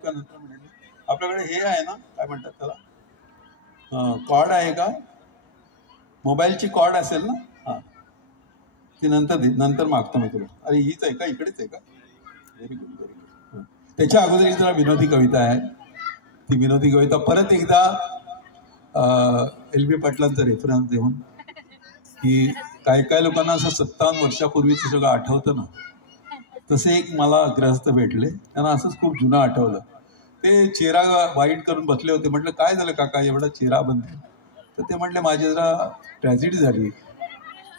तुका नंतर म्हणेल. आपल्याकडे हे आहे ना, काय म्हणतात त्याला, कॉर्ड आहे का, मोबाईलची कॉर्ड असेल ना, हां ती नंतर मागतो मी तुला. अरे हीच आहे का, इकडेच आहे का, व्हेरी गुड व्हेरी गुड. त्याच्या अगोदर ही जरा विनोदी कविता आहे. ती विनोदी कविता परत एकदा LB पाटलांचा रेफरन्स देऊन, की काय काय लोकांना असं 57 वर्षापूर्वीचं सगळं आठवतं ना, तसे एक मला ग्रस्त भेटले, त्यांना असंच खूप जुनं आठवलं. ते चेहरा वाईट करून बसले होते. म्हटलं काय झालं काका एवढा चेहरा बंद? तर ते म्हटले माझी जरा ट्रॅजेडी झाली,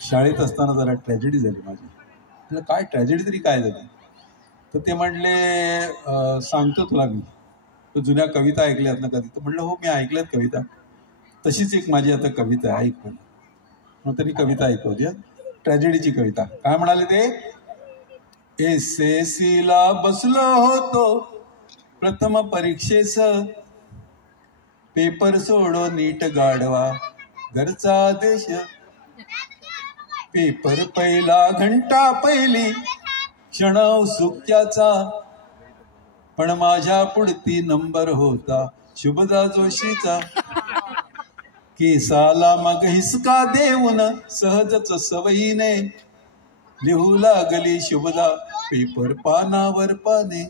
शाळेत असताना जरा ट्रॅजेडी झाली माझी. म्हटलं काय ट्रॅजेडी तरी काय झाली? तर ते म्हटले सांगतो तुला मी, तो जुन्या कविता ऐकल्यात ना कधी? तर म्हटलं हो मी ऐकल्यात कविता, तशीच एक माझी आता कविता आहे, ऐक. मग तरी कविता ऐकवते, ट्रॅजेडीची कविता. काय म्हणाले ते? SSCला बसलो होतो प्रथम परीक्षेस, पेपर सोडो नीट गाढवा घरचा आदेश. पेपर पहिला घंटा पहिली क्षण सुक्याचा, पण माझ्या पुढती नंबर होता शुभदा जोशीचा. केसाला मग हिसका देऊन सहजच सवयीने लिहू लागली शुभदा पेपर पानावर पाने.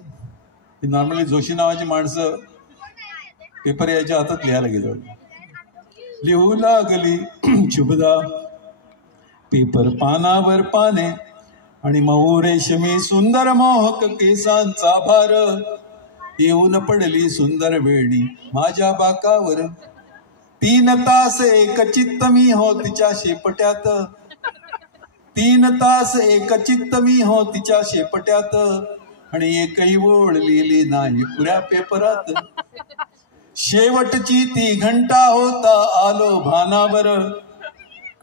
नॉर्मली जोशी नावाची माणसं पेपर यायच्या हातात लिहायला गेलो. लिहू लागली शुभदा पेपर पानावर पाने, आणि मऊ रेशमी सुंदर मोहक केसांचा भार येऊन पडली सुंदर वेणी माझ्या बाकावर. 3 तास एकचित्त मी हो तिच्या शेपट्यात, 3 तास एकचित्त मी हो तिच्या शेपट्यात, आणि एकही ओळ लिहिली नाही पुऱ्या पेपरात. शेवटची ती घंटा होता आलो भानावर,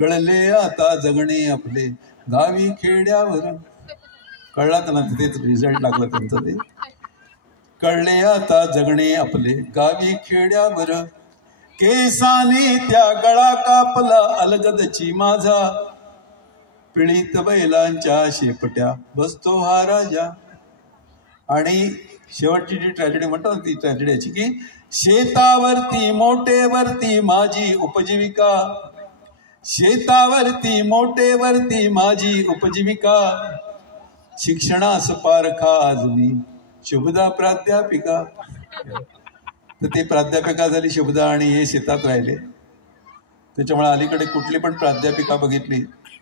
कळले आता जगणे आपले गावी खेड्यावर. कळला त्यांना, तिथेच रिझल्ट लागला त्यांचा. ते कळले आता जगणे आपले गावी खेड्यावर. केसाने त्या गळा कापला अलगदची माझा, पिळीत बैलांच्या शेपट्या बसतो हा राजा. आणि शेवटची जी ट्रॅजेडी म्हणतो ती ट्रॅजेडी याची, की शेतावरती मोठेवरती माझी उपजीविका, शेतावरती मोठेवरती माझी उपजीविका, शिक्षणास पारखा आज मी शुभदा प्राध्यापिका. तर ते प्राध्यापिका झाली शुभदा, आणि हे शेतात राहिले. त्याच्यामुळे अलीकडे कुठली पण प्राध्यापिका बघितली